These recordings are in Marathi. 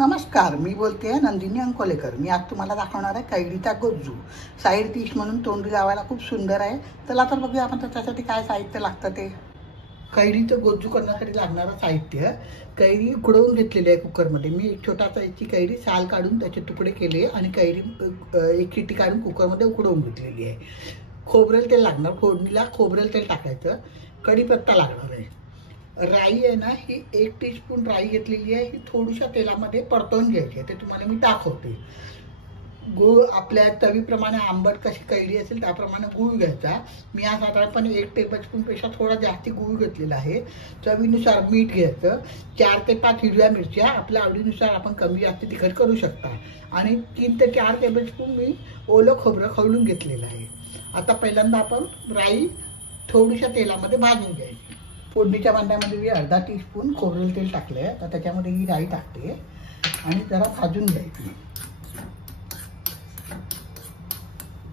नमस्कार, मी बोलते नंदिनी अंकोलेकर। मी आज तुम्हाला दाखवणार आहे कैरीचा गोज्जू। साईड डिश म्हणून तोंडी लावायला खूप सुंदर आहे। चला तर बघूया आपण त्याच्यासाठी काय साहित्य लागतं ते। कैरीचं गोज्जू करण्यासाठी लागणारं साहित्य, कैरी उकडवून घेतलेली आहे कुकरमध्ये। मी एक छोटा साईजची कैरी साल काढून त्याचे तुकडे केले आणि कैरी एक शिट्टी काढून कुकरमध्ये उकडवून घेतलेली आहे। खोबरेल तेल लागणार, फोडणीला खोबरेल तेल टाकायचं। कढीपत्ता लागणार आहे। राई आहे ना, ही 1 टीस्पून राई घेतलेली आहे। ही थोडीशा तेलामध्ये परतवून घ्यायची आहे, ते तुम्हाला मी दाखवते। गूळ आपल्या चवीप्रमाणे, आंबट कशी कैरी असेल त्याप्रमाणे गूळ घ्यायचा। मी आज साधारणपणे 1 टेबलस्पूनपेक्षा थोडा जास्ती गूळ घेतलेला आहे। चवीनुसार मीठ घ्यायचं। 4 ते 5 हिरव्या मिरच्या, आपल्या आवडीनुसार आपण कमी जास्त तिखट करू शकता। आणि 3 ते 4 टेबलस्पून मी ओलं खोबरं खवळून घेतलेलं आहे। आता पहिल्यांदा आपण राई थोडीशा तेलामध्ये भाजून घ्यायची। फोडणीच्या भांड्यामध्ये मी अर्धा टीस्पून खोबरेल तेल टाकलं आहे। तर त्याच्यामध्ये ही राई टाकते आणि जरा भाजून घ्यायची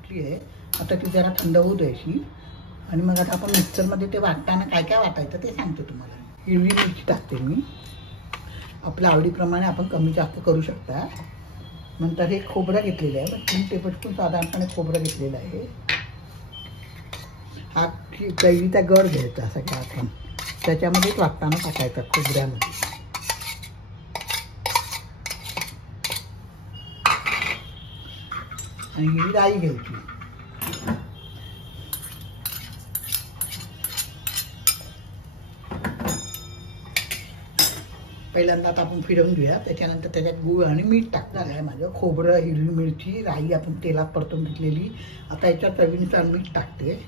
आहे। आता ती जरा थंड होऊ द्यायची आणि मग आता आपण मिक्सरमध्ये ते वाटताना काय काय वाटायचं ते सांगतो तुम्हाला। हिरवी मिरची टाकते मी, आपल्या आवडीप्रमाणे आपण कमी जास्त करू शकता। नंतर हे खोबरं घेतलेलं आहे, 3 टेबलस्पून साधारणपणे खोबरं घेतलेलं आहे। हा कैरीचा गर घ्यायचा सगळा आपण त्याच्यामध्येच वाटताना टाकायचा खोबऱ्यामध्ये। आणि ही राई घ्यायची। पहिल्यांदा आता आपण फिरवून घेऊया। त्याच्यानंतर त्याच्यात गूळ आणि मीठ टाकणार आहे। माझं खोबरं, हिरवी मिरची, राई आपण तेलात परतून घेतलेली। आता याच्यात चवीनुसार मीठ टाकते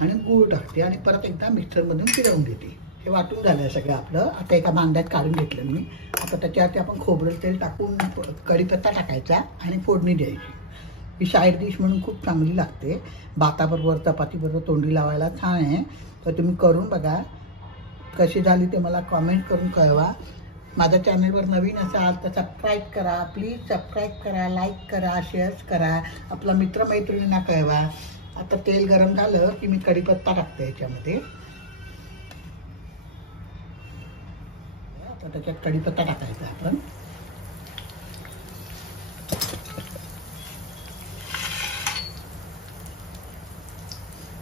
आणि गूळ टाकते आणि परत एकदा मिक्सरमधून फिरवून घेते। हे वाटून झालं आहे सगळं आपलं। आता एका भांड्यात काढून घेतलं मी। आता त्याच्यावरती आपण खोबरेल तेल टाकून कढीपत्ता टाकायचा आणि फोडणी द्यायची। ही साईड डिश म्हणून खूप चांगली लागते। भाताबरोबर, चपातीबरोबर तोंडी लावायला छान आहे। तर तुम्ही करून बघा, कशी झाली ते मला कमेंट करून कळवा। माझ्या चॅनलवर नवीन असाल तर सबस्क्राईब करा, प्लीज सबस्क्राईब करा, लाईक करा, शेअर करा, आपल्या मित्रमैत्रिणींना कळवा। आता तेल गरम झालं की मी कढीपत्ता टाकते याच्यामध्ये। आता त्याच्यात कढीपत्ता टाकायचा आपण।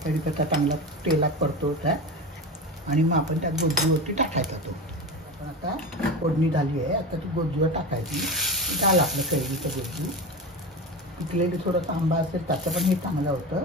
कढीपत्ता चांगला तेलात परतवता आणि मग आपण त्या गोज्जूवरती टाकायचा तो। आपण आता फोडणी झाली आहे, आता ती गोज्जूवर टाकायची। झालं आपलं कैरीचं गोज्जू। पिकलेलं थोडंसं आंबा असेल त्याचं पण हे चांगलं होतं।